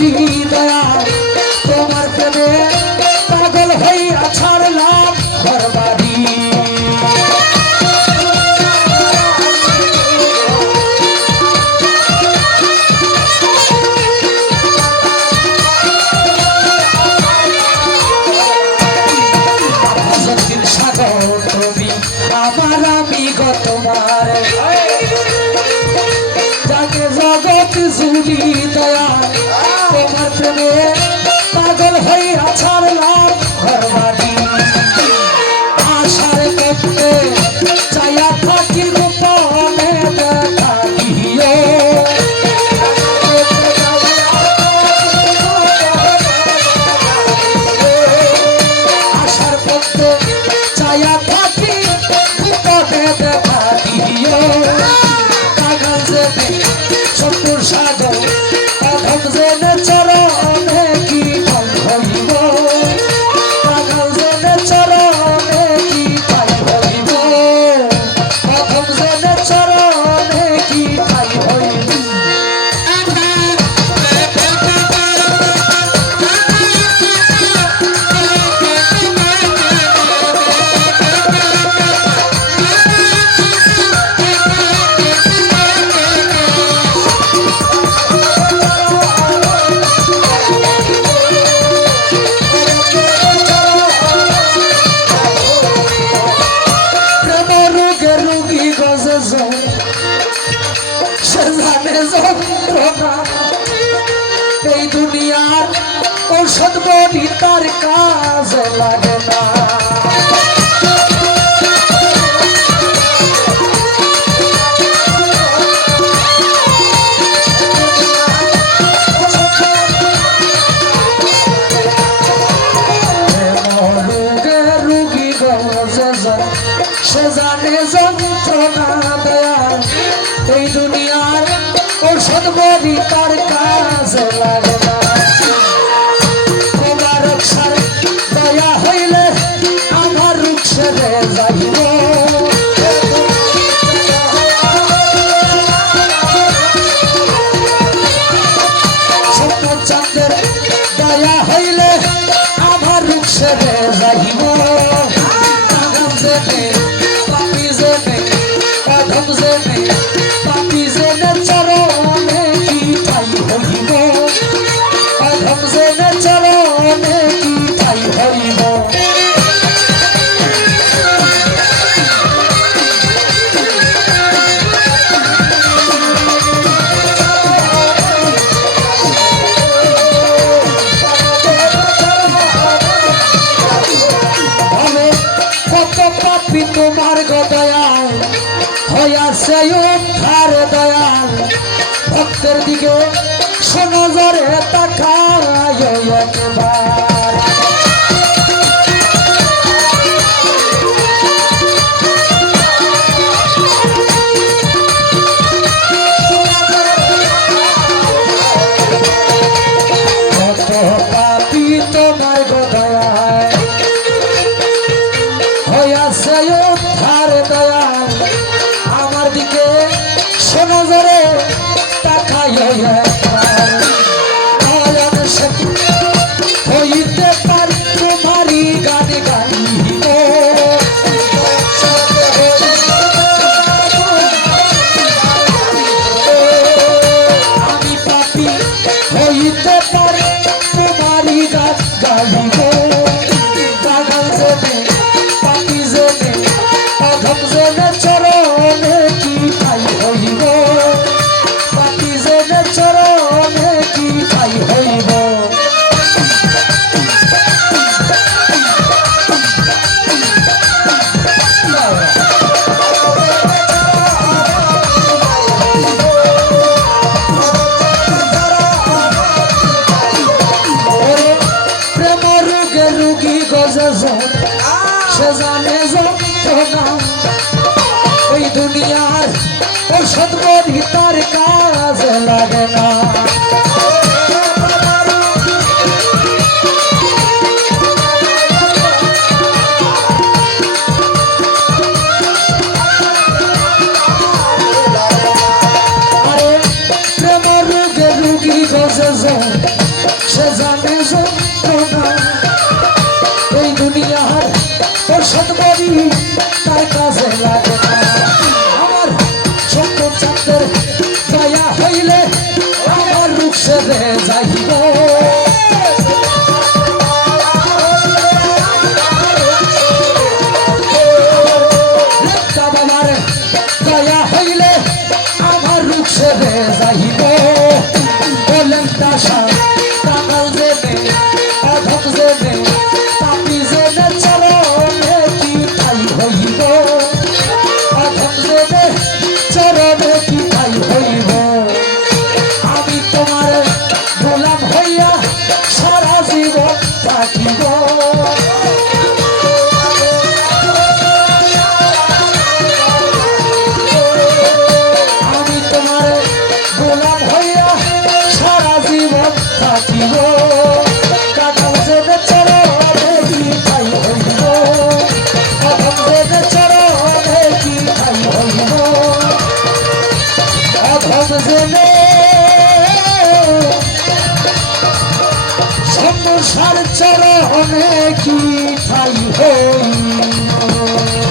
দিগি দয়া তোমার প্রেমে পাগল হইয়া ছাড়লাম ঘরবাড়ি। আমার আমি গত তোমার। যাকে জগৎ জুড়ি দয়া প্রেমের প্রেমে, পাগল হয়ে আছার লাভ ঘরবাড়ি আশার কেটে চাইয়া থাকি গোপনে দেখা দিও। আশার সাগর জানে যন্ত্রণা এই দুনিয়ার ঔষধ বলি তার কাজ লাগে না। ঔষধ বলি তার কাজে লাগে না। তোমার রক্ষার দয়া হইলে আমার সেরে যাইব। চাঁদের দয়া হইলে আমার সেরে যাইব। আগাম জেনে তোমার গদয়াল হইয়াছে উদ্ধার দয়াল। ভক্তের দিকে সনজরে তাকায় একবার। হইয়াছে উদ্ধার দয়াল। আমার দিকে সে নজরে তাকাই সে জানে যন্ত্রণা এই দুনিয়ার ওষুধ বলি তার কাজ লাগে না। বলি তার কাজে লাগে আমার ছোট্ট চাঁদের দয়া হইলে আমার রূপ সেরে যাইব। রেখা বাবার জীবন থাকিব মনসার চরণে কি ঠাই হইল?